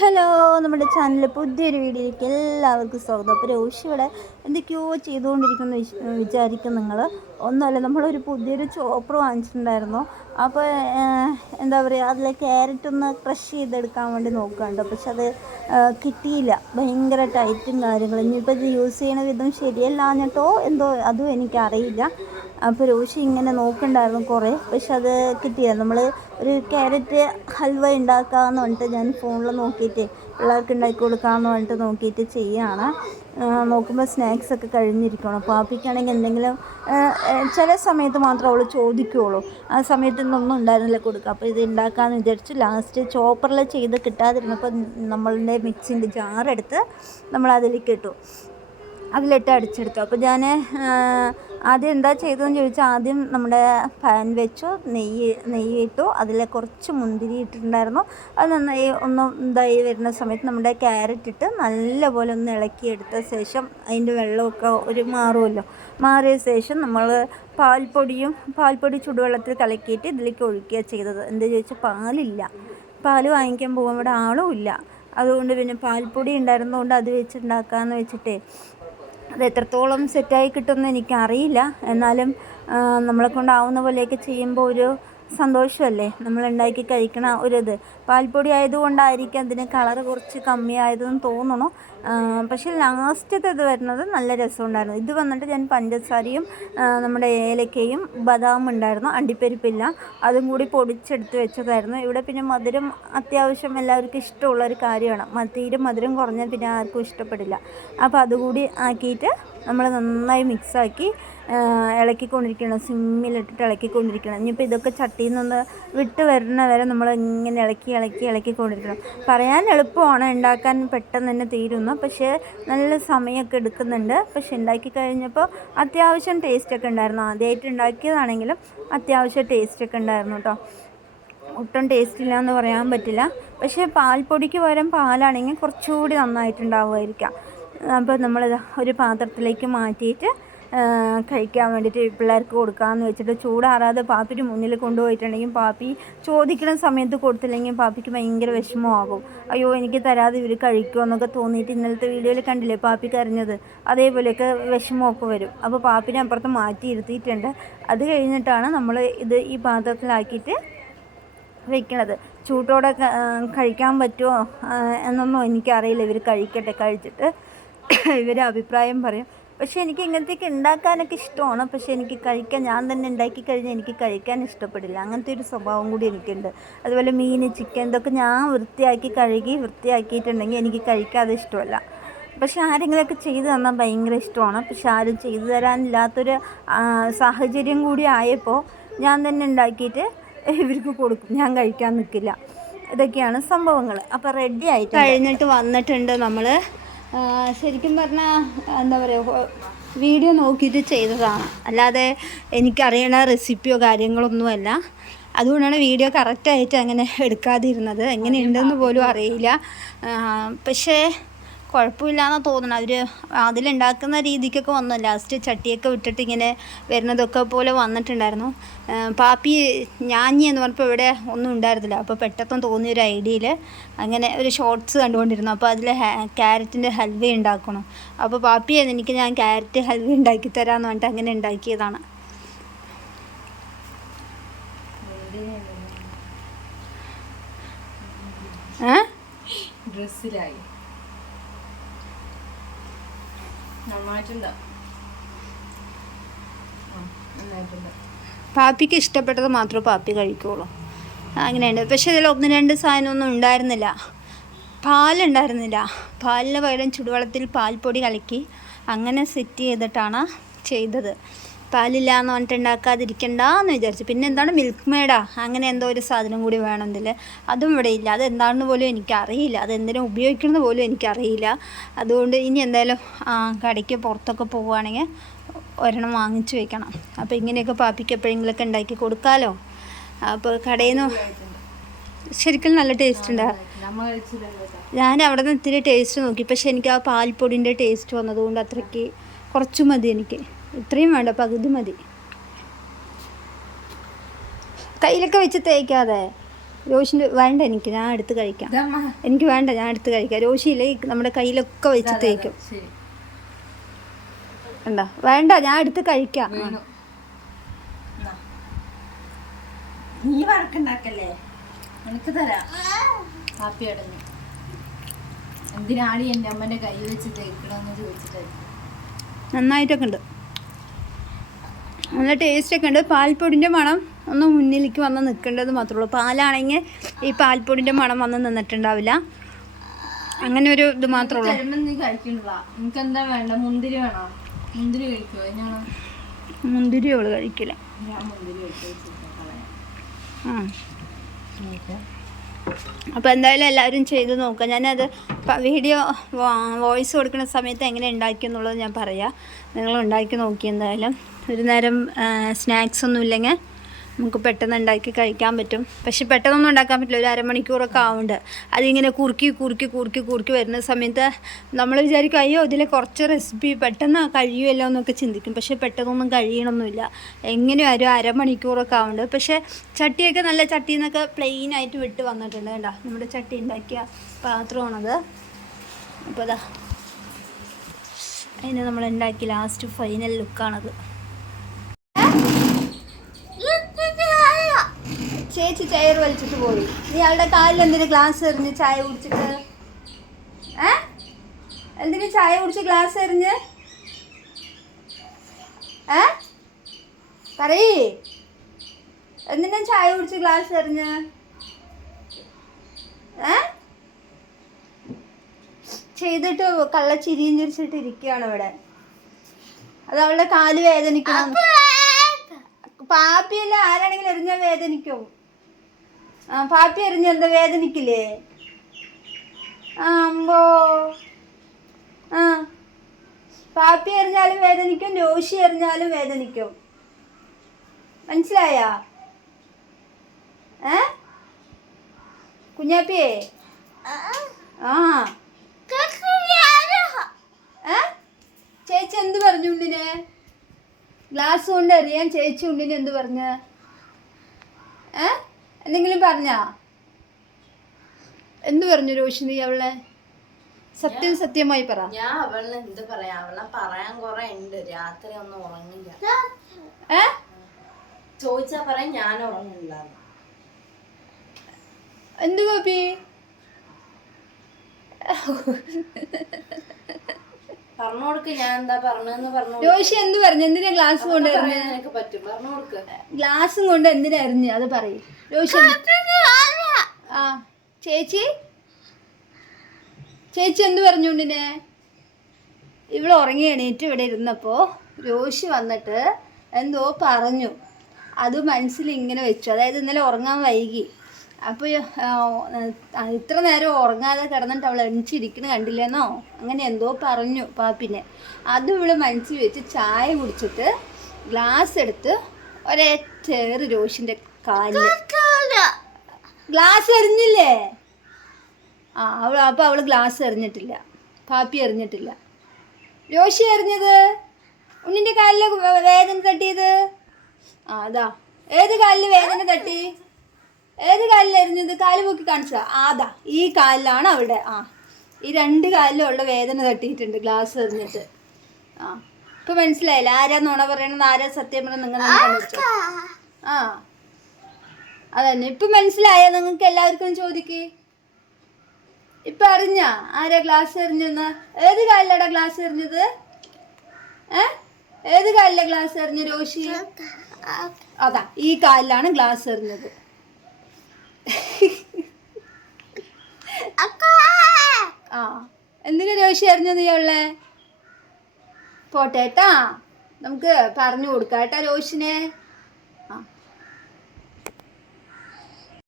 Hello നമ്മുടെ channel പുതിയൊരു വീഡിയോയിലേക്ക് എല്ലാവർക്കും സ്വാഗതം. അപ്പോൾ രോഷി ഇവിടെ എന്തൊക്കെയോ ചെയ്തുകൊണ്ടിരിക്കുന്നു വിചാരിക്കും നിങ്ങൾ ഒന്നുമല്ല നമ്മളൊരു പുതിയൊരു ചോപ്പർ വാങ്ങിച്ചിട്ടുണ്ടായിരുന്നു. അപ്പോൾ എന്താ പറയുക അതിലെ ക്യാരറ്റ് ഒന്ന് ക്രഷ് ചെയ്തെടുക്കാൻ വേണ്ടി നോക്കുന്നുണ്ട് പക്ഷെ അത് കിട്ടിയില്ല. ഭയങ്കര ടൈറ്റും കാര്യങ്ങളും. ഇനിയിപ്പോൾ ഇത് യൂസ് ചെയ്യണ വിധം ശരിയല്ലാഞ്ഞിട്ടോ എന്തോ അതും എനിക്കറിയില്ല. അപ്പോൾ രോഷി ഇങ്ങനെ നോക്കണ്ടായിരുന്നു കുറേ. പക്ഷെ അത് കിട്ടിയില്ല. നമ്മൾ ഒരു ക്യാരറ്റ് ഹൽവ ഉണ്ടാക്കാമെന്ന് പറഞ്ഞിട്ട് ഞാൻ ഫോണിൽ നോക്കിയിട്ട് പിള്ളേർക്ക് ഉണ്ടാക്കി കൊടുക്കാമെന്ന് പറഞ്ഞിട്ട് നോക്കിയിട്ട് ചെയ്യുകയാണ് നോക്കുമ്പോൾ സ്നാക്സ് ഒക്കെ കഴിഞ്ഞിരിക്കണം. പാപ്പിക്കാണെങ്കിൽ എന്തെങ്കിലും ചില സമയത്ത് മാത്രം അവൾ ചോദിക്കുകയുള്ളൂ ആ സമയത്ത് ഇന്നൊന്നും ഉണ്ടായിരുന്നില്ല കൊടുക്കുക അപ്പോൾ ഇത് ഉണ്ടാക്കാമെന്ന് വിചാരിച്ചു ലാസ്റ്റ് ചോപ്പറിൽ ചെയ്ത് കിട്ടാതിരുന്നപ്പോൾ നമ്മളുടെ മിക്സിന്റെ ജാറെടുത്ത് നമ്മൾ അതിലേക്ക് ഇട്ടു. അതിലിട്ട് അടിച്ചെടുത്തു. അപ്പോൾ ഞാൻ ആദ്യം എന്താ ചെയ്തതെന്ന് ചോദിച്ചാൽ ആദ്യം നമ്മുടെ പാൻ വെച്ചു നെയ്യ് നെയ്യ് ഇട്ടു. അതിൽ കുറച്ച് മുന്തിരി ഇട്ടിട്ടുണ്ടായിരുന്നു. അത് നന്നായി ഒന്ന് ഇതായി വരുന്ന സമയത്ത് നമ്മുടെ ക്യാരറ്റ് ഇട്ട് നല്ലപോലെ ഒന്ന് ഇളക്കിയെടുത്ത ശേഷം അതിന്റെ വെള്ളമൊക്കെ ഒരു മാറുമല്ലോ. മാറിയ ശേഷം നമ്മൾ പാൽപ്പൊടിയും പാൽപ്പൊടി ചുടുവെള്ളത്തിൽ കലക്കിയിട്ട് ഇതിലേക്ക് ഒഴിക്കുക ചെയ്തത്. എന്താ ചോദിച്ചാൽ പാലില്ല. പാൽ വാങ്ങിക്കാൻ പോകുമ്പോൾ ആളും ഇല്ല. അതുകൊണ്ട് പിന്നെ പാൽപ്പൊടി ഉണ്ടായിരുന്നതുകൊണ്ട് അത് വെച്ചിട്ടുണ്ടാക്കാമെന്ന് വെച്ചിട്ടേ അത് എത്രത്തോളം സെറ്റായി കിട്ടുമെന്ന് എനിക്കറിയില്ല. എന്നാലും നമ്മളെക്കൊണ്ടാവുന്ന നമ്മളെ കൊണ്ടാവുന്ന പോലെയൊക്കെ ചെയ്യുമ്പോൾ ഒരു സന്തോഷമല്ലേ? നമ്മൾ ഉണ്ടാക്കി കഴിക്കണ ഒരിത്. പാൽപ്പൊടി ആയതുകൊണ്ടായിരിക്കും അതിന് കളറ് കുറച്ച് കമ്മിയായതെന്ന് തോന്നണു. പക്ഷേ ലാസ്റ്റത്തെ ഇത് വരുന്നത് നല്ല രസമുണ്ടായിരുന്നു. ഇത് വന്നിട്ട് ഞാൻ പഞ്ചസാരയും നമ്മുടെ ഏലക്കയും ബദാമും ഉണ്ടായിരുന്നു. അണ്ടിപ്പരിപ്പില്ല. അതും കൂടി പൊടിച്ചെടുത്ത് വെച്ചതായിരുന്നു. ഇവിടെ പിന്നെ മധുരം അത്യാവശ്യം എല്ലാവർക്കും ഇഷ്ടമുള്ള ഒരു കാര്യമാണ്. തീരെ മധുരം കുറഞ്ഞാൽ പിന്നെ ആർക്കും ഇഷ്ടപ്പെടില്ല. അപ്പോൾ അതുകൂടി ആക്കിയിട്ട് നമ്മൾ നന്നായി മിക്സാക്കി ഇളക്കിക്കൊണ്ടിരിക്കണം സിമ്മിലിട്ടിട്ട് ഇളക്കിക്കൊണ്ടിരിക്കണം. ഇനിയിപ്പോൾ ഇതൊക്കെ ചട്ടിയിൽ നിന്ന് വിട്ട് വരുന്ന വരെ നമ്മൾ ഇങ്ങനെ ഇളക്കി ഇളക്കി ഇളക്കിക്കൊണ്ടിരിക്കണം. പറയാൻ എളുപ്പമാണ് ഉണ്ടാക്കാൻ പെട്ടെന്ന് തന്നെ തീരുന്നു. പക്ഷേ നല്ല സമയമൊക്കെ എടുക്കുന്നുണ്ട്. പക്ഷെ ഉണ്ടാക്കി കഴിഞ്ഞപ്പോൾ അത്യാവശ്യം ടേസ്റ്റൊക്കെ ഉണ്ടായിരുന്നു. ആദ്യമായിട്ട് ഉണ്ടാക്കിയതാണെങ്കിലും അത്യാവശ്യം ടേസ്റ്റൊക്കെ ഉണ്ടായിരുന്നു കേട്ടോ ഒട്ടും ടേസ്റ്റ് ഇല്ല എന്ന് പറയാൻ പറ്റില്ല. പക്ഷേ പാൽപ്പൊടിക്ക് പകരം പാലാണെങ്കിൽ കുറച്ചുകൂടി നന്നായിട്ടുണ്ടാവുമായിരിക്കാം. അപ്പോൾ നമ്മൾ ഒരു പാത്രത്തിലേക്ക് മാറ്റിയിട്ട് കഴിക്കാൻ വേണ്ടിയിട്ട് പിള്ളേർക്ക് കൊടുക്കാമെന്ന് വെച്ചിട്ട് ചൂടാറാതെ പാപ്പിന്റെ മുന്നിൽ കൊണ്ടുപോയിട്ടുണ്ടെങ്കിൽ പാപ്പി ചോദിക്കുന്ന സമയത്ത് കൊടുത്തില്ലെങ്കിൽ പാപ്പിക്ക് ഭയങ്കര വിഷമമാകും. അയ്യോ എനിക്ക് തരാതെ ഇവർ കഴിക്കുമോ എന്നൊക്കെ തോന്നിയിട്ട് ഇന്നലത്തെ വീഡിയോയിൽ കണ്ടില്ലേ പാപ്പി കരഞ്ഞത്? അതേപോലെയൊക്കെ വിഷമമൊക്കെ വരും. അപ്പോൾ പാപ്പിനെ അപ്പുറത്ത് മാറ്റി ഇരുത്തിയിട്ടുണ്ട്. അത് കഴിഞ്ഞിട്ടാണ് നമ്മൾ ഇത് ഈ പാത്രത്തിലാക്കിയിട്ട് വെക്കണത്. ചൂട്ടോടെ കഴിക്കാൻ പറ്റുമോ എന്നൊന്നും എനിക്കറിയില്ല. ഇവർ കഴിക്കട്ടെ കഴിച്ചിട്ട് ഇവർ അഭിപ്രായം പറയും. പക്ഷേ എനിക്ക് ഇങ്ങനത്തേക്ക് ഉണ്ടാക്കാനൊക്കെ ഇഷ്ടമാണ്. പക്ഷേ എനിക്ക് കഴിക്കാൻ ഞാൻ തന്നെ ഉണ്ടാക്കി കഴിഞ്ഞാൽ എനിക്ക് കഴിക്കാൻ ഇഷ്ടപ്പെടില്ല. അങ്ങനത്തെ ഒരു സ്വഭാവം കൂടി എനിക്കുണ്ട്. അതുപോലെ മീൻ ചിക്കൻ ഇതൊക്കെ ഞാൻ വൃത്തിയാക്കി കഴുകി വൃത്തിയാക്കിയിട്ടുണ്ടെങ്കിൽ എനിക്ക് കഴിക്കാതെ ഇഷ്ടമല്ല. പക്ഷെ ആരെങ്കിലുമൊക്കെ ചെയ്തു തന്നാൽ ഭയങ്കര ഇഷ്ടമാണ്. പക്ഷെ ആരും ചെയ്തു തരാനില്ലാത്തൊരു സാഹചര്യം കൂടി ആയപ്പോൾ ഞാൻ തന്നെ ഉണ്ടാക്കിയിട്ട് ഇവർക്ക് കൊടുക്കും. ഞാൻ കഴിക്കാൻ നിൽക്കില്ല. ഇതൊക്കെയാണ് സംഭവങ്ങൾ. അപ്പോൾ റെഡി ആയിട്ട് കഴിഞ്ഞിട്ട് വന്നിട്ടുണ്ട് നമ്മൾ ശരിക്കും പറഞ്ഞാൽ എന്താ പറയുക വീഡിയോ നോക്കിയിട്ട് ചെയ്തതാണ്. അല്ലാതെ എനിക്കറിയണ റെസിപ്പിയോ കാര്യങ്ങളൊന്നുമല്ല. അതുകൊണ്ടാണ് വീഡിയോ കറക്റ്റായിട്ട് അങ്ങനെ എടുക്കാതിരുന്നത്. എങ്ങനെയുണ്ടെന്ന് പോലും അറിയില്ല. പക്ഷേ കുഴപ്പമില്ലാന്ന് തോന്നണം. അവർ അതിലുണ്ടാക്കുന്ന രീതിക്കൊക്കെ വന്നു. ലാസ്റ്റ് ചട്ടിയൊക്കെ വിട്ടിട്ട് ഇങ്ങനെ വരുന്നതൊക്കെ പോലെ വന്നിട്ടുണ്ടായിരുന്നു. പാപ്പി ഞാഞ്ഞി എന്ന് പറഞ്ഞപ്പോൾ ഇവിടെ ഒന്നും ഉണ്ടായിരുന്നില്ല. അപ്പോൾ പെട്ടെന്ന് തോന്നിയ ഒരു ഐഡിയയിൽ അങ്ങനെ ഒരു ഷോർട്സ് കണ്ടുകൊണ്ടിരുന്നു. അപ്പോൾ അതിൽ ക്യാരറ്റിന്റെ ഹൽവ ഉണ്ടാക്കണം. അപ്പോൾ പാപ്പി എനിക്ക് ഞാൻ ക്യാരറ്റ് ഹൽവ ഉണ്ടാക്കി തരാമെന്ന് പറഞ്ഞിട്ട് അങ്ങനെ ഉണ്ടാക്കിയതാണ്. ഡ്രസ്സിലായി. പാപ്പിക്ക് ഇഷ്ടപ്പെട്ടത് മാത്രമേ പാപ്പി കഴിക്കുള്ളൂ. അങ്ങനെയുണ്ട്. പക്ഷേ ഇതിൽ ഒന്ന് രണ്ട് സാധനമൊന്നും ഉണ്ടായിരുന്നില്ല. പാലുണ്ടായിരുന്നില്ല. പാലിന് പകരം ചുടുവെള്ളത്തിൽ പാൽപ്പൊടി കലക്കി അങ്ങനെ സെറ്റ് ചെയ്തിട്ടാണ് ചെയ്തത്. പാലില്ല എന്ന് പറഞ്ഞിട്ട് എന്ന് വിചാരിച്ചു. പിന്നെ എന്താണ്? മിൽക്ക് മേഡാ അങ്ങനെ എന്തോ ഒരു സാധനം കൂടി വേണം ഇതിൽ അതും ഇവിടെ ഇല്ല. അത് എന്താണെന്ന് പോലും എനിക്കറിയില്ല. അത് എന്തിനും ഉപയോഗിക്കുന്നത് പോലും എനിക്കറിയില്ല. അതുകൊണ്ട് ഇനി എന്തായാലും കടയ്ക്ക് പുറത്തൊക്കെ പോവുകയാണെങ്കിൽ ഒരെണ്ണം വാങ്ങിച്ചു വെക്കണം. അപ്പോൾ ഇങ്ങനെയൊക്കെ പാപ്പിക്ക് എപ്പോഴെങ്കിലുമൊക്കെ ഉണ്ടാക്കി കൊടുക്കാമല്ലോ അപ്പോൾ കടയിൽ നിന്ന് ശരിക്കും നല്ല ടേസ്റ്റ് ഉണ്ടാ. ഞാൻ അവിടെ നിന്ന് ഇത്തിരി ടേസ്റ്റ് നോക്കി. പക്ഷെ എനിക്ക് ആ പാൽപ്പൊടിന്റെ ടേസ്റ്റ് വന്നതുകൊണ്ട് അത്രയ്ക്ക് കുറച്ച് മതി എനിക്ക്. ഇത്രയും വേണ്ട പകുതി മതി. കയ്യിലൊക്കെ വെച്ച് തേക്കാതെ. രോഷിന്റെ വേണ്ട എനിക്ക് ഞാൻ എടുത്ത് കഴിക്കാം. എനിക്ക് വേണ്ട ഞാൻ എടുത്ത് കഴിക്കാം. രോഷിയില്ലേ നമ്മുടെ കയ്യിലൊക്കെ വെച്ച് തേക്കും. ഉണ്ടോ വേണ്ട ഞാൻ എടുത്ത് കഴിക്കാം. നീ വഴക്കുണ്ടാക്കല്ലേ? നിനക്ക് തരാം. കാപ്പി അടഞ്ഞു. എന്തിനാണ് എന്റെ അമ്മന്റെ കൈ വെച്ച് തേക്കണമെന്ന് ചോദിച്ചിട്ടായിരിക്കും. നന്നായിട്ടൊക്കെ ഉണ്ട്. നല്ല ടേസ്റ്റൊക്കെ ഉണ്ട്. പാൽപ്പൊടിന്റെ മണം ഒന്ന് മുന്നിലേക്ക് വന്ന് നിൽക്കേണ്ടത് മാത്രമേ ഉള്ളൂ. പാലാണെങ്കിൽ ഈ പാൽപ്പൊടിന്റെ മണം വന്ന് നിന്നിട്ടുണ്ടാവില്ല. അങ്ങനെ ഒരു ഇത് മാത്രമേ ഉള്ളൂ. എന്താ വേണ്ട? മുന്തിരി വേണോ? മുന്തിരി കഴിക്കുമോ മുന്തിരി അവൾ കഴിക്കില്ല ആ. അപ്പോൾ എന്തായാലും എല്ലാവരും ചെയ്ത് നോക്കുക ഞാനത് വീഡിയോ വോയിസ് കൊടുക്കുന്ന സമയത്ത് എങ്ങനെ ഉണ്ടാക്കി എന്നുള്ളത് ഞാൻ പറയാം. നിങ്ങൾ ഉണ്ടാക്കി നോക്കി എന്തായാലും. ഒരു നേരം സ്നാക്സ് ഒന്നും ഇല്ലെങ്കിൽ നമുക്ക് പെട്ടെന്ന് ഉണ്ടാക്കി കഴിക്കാൻ പറ്റും. പക്ഷെ പെട്ടെന്നൊന്നും ഉണ്ടാക്കാൻ പറ്റില്ല. ഒരു അരമണിക്കൂറൊക്കെ ആവുന്നുണ്ട്. അതിങ്ങനെ കുറുക്കി കുറുക്കി കുറുക്കി കുറുക്കി വരുന്ന സമയത്ത് നമ്മൾ വിചാരിക്കും അയ്യോ ഇതിലെ കുറച്ച് റെസിപ്പി പെട്ടെന്ന് കഴിയുമല്ലോ എന്നൊക്കെ ചിന്തിക്കും. പക്ഷെ പെട്ടെന്നൊന്നും കഴിയണമൊന്നുമില്ല എങ്ങനെയും ഒരു അരമണിക്കൂറൊക്കെ ആവുന്നുണ്ട്. പക്ഷേ ചട്ടിയൊക്കെ നല്ല ചട്ടിയിൽ നിന്നൊക്കെ പ്ലെയിൻ ആയിട്ട് വിട്ട് വന്നിട്ടുണ്ട് കേട്ടോ നമ്മുടെ ചട്ടി ഉണ്ടാക്കിയ പാത്രമാണത്. അപ്പോൾ അതാ അതിന് നമ്മൾ ഉണ്ടാക്കി ലാസ്റ്റ് ഫൈനൽ ലുക്കാണത് ചേച്ചി ചെയർ വലിച്ചിട്ട് പോയി. നീ അവളുടെ കാലിൽ എന്തിനു ഗ്ലാസ് എറിഞ്ഞ് ചായ കുടിച്ചിട്ട്? ഏ? എന്തിനു ചായ കുടിച്ച് ഗ്ലാസ് എറിഞ്ഞ്? ഏ? പറയേ. എന്തിനാ ചായ കുടിച്ച് ഗ്ലാസ് എറിഞ്ഞ്? ഏ? ചെയ്തിട്ട് കള്ള ചിരിയും ചിരിച്ചിട്ട് ഇരിക്കുകയാണ് ഇവിടെ അത് അവളുടെ കാൽ വേദനിക്കണം. പാപ്പിയല്ല ആരാണെങ്കിലും എറിഞ്ഞാൽ വേദനിക്കും. ആ പാപ്പി എറിഞ്ഞ എന്താ വേദനിക്കില്ലേ? ആ അമ്പോ. ആ. പാപ്പി എറിഞ്ഞാലും വേദനിക്കും രോഷി എറിഞ്ഞാലും വേദനിക്കും. മനസ്സിലായ? ഏ? കുഞ്ഞാപ്പിയേ? ആ. ചേച്ചി എന്ത് പറഞ്ഞു ഉണ്ണിനെ? ഗ്ലാസ് കൊണ്ട് എറിയാൻ ചേച്ചി ഉണ്ണിനെ എന്ത് പറഞ്ഞ? ഏ? എന്തെങ്കിലും പറഞ്ഞാ? എന്ത് പറഞ്ഞു രോഷിനി അവളെ? സത്യം സത്യമായി പറ. ഞാൻ അവളെ എന്ത് പറയാ? അവളെ പറയാൻ കൊറേ ഉണ്ട്. രാത്രി ഒന്നും ഉറങ്ങില്ല. ഏ? ചോദിച്ചാ പറയാൻ ഞാൻ ഉറങ്ങില്ല. എന്ത് ഗോപി? പറഞ്ഞു കൊടുക്ക് ഞാൻ എന്താ പറഞ്ഞെന്ന് പറഞ്ഞു. രോഷി എന്ത് പറഞ്ഞു? എന്തിനാ ഗ്ലാസ് കൊണ്ട് എറിഞ്ഞ പറ്റും. പറഞ്ഞു കൊടുക്ക് ഗ്ലാസും കൊണ്ട് എന്തിനാ എറിഞ്ഞ്? അത് പറയും. രോഷി ആ ചേച്ചി? ചേച്ചി എന്ത് പറഞ്ഞു ഉണ്ണിനെ ഇവൾ ഉറങ്ങി എണീറ്റ് ഇവിടെ ഇരുന്നപ്പോ രോഷി വന്നിട്ട് എന്തോ പറഞ്ഞു. അത് മനസ്സിൽ ഇങ്ങനെ വെച്ചു. അതായത് ഇന്നലെ ഉറങ്ങാൻ വൈകി. അപ്പോൾ ഇത്ര നേരം ഉറങ്ങാതെ കിടന്നിട്ട് അവൾ എണിച്ചിരിക്കണ കണ്ടില്ലെന്നോ? അങ്ങനെ എന്തോ പറഞ്ഞു. പാപ്പിനെ അതും ഇവൾ മനസ്സിൽ വെച്ച് ചായ കുടിച്ചിട്ട് ഗ്ലാസ് എടുത്ത് ഒരേറ്റേറ് രോഷിന്റെ കാലിൽ ഗ്ലാസ് എറിഞ്ഞില്ലേ? ആ അവൾ അപ്പോൾ അവൾ ഗ്ലാസ് എറിഞ്ഞിട്ടില്ല. പാപ്പി എറിഞ്ഞിട്ടില്ല. രോഷി എറിഞ്ഞത്? ഉണ്ണിന്റെ കാലിൽ വേ- വേദന തട്ടിയത്? ആ അതാ. ഏത് കാലിൽ വേദന തട്ടി? ഏത് കാലിലായിരുന്നു ഇത്? കാൽ പൊക്കി കാണിച്ചതാ ആദാ ഈ കാലിലാണ് അവിടെ ആ ഈ രണ്ട് കാലിലും ഉള്ള വേദന തട്ടിയിട്ടുണ്ട് ഗ്ലാസ് എറിഞ്ഞിട്ട്. ആ ഇപ്പൊ മനസ്സിലായില്ല? ആരാ നോണ പറയണത്? ആരാ സത്യം പറയണത് നിങ്ങൾ ആ അതന്നെ. ഇപ്പൊ മനസ്സിലായ? നിങ്ങൾക്ക് എല്ലാവർക്കും ചോദിക്ക്. ഇപ്പൊ അറിഞ്ഞ? ആരാ ഗ്ലാസ് എറിഞ്ഞെന്ന് ഏത് കാലിലാടാ ഗ്ലാസ് എറിഞ്ഞത്? ഏ? ഏത് കാലിലെ ഗ്ലാസ് എറിഞ്ഞ രോഷി അതാ ഈ കാലിലാണ് ഗ്ലാസ് എറിഞ്ഞത്. എന്തിനാ രോഷി എറിഞ്ഞത് നീ ഉള്ളേ പോട്ടേട്ടാ നമുക്ക് പറഞ്ഞു കൊടുക്കാം കേട്ടാ രോഷിനെ.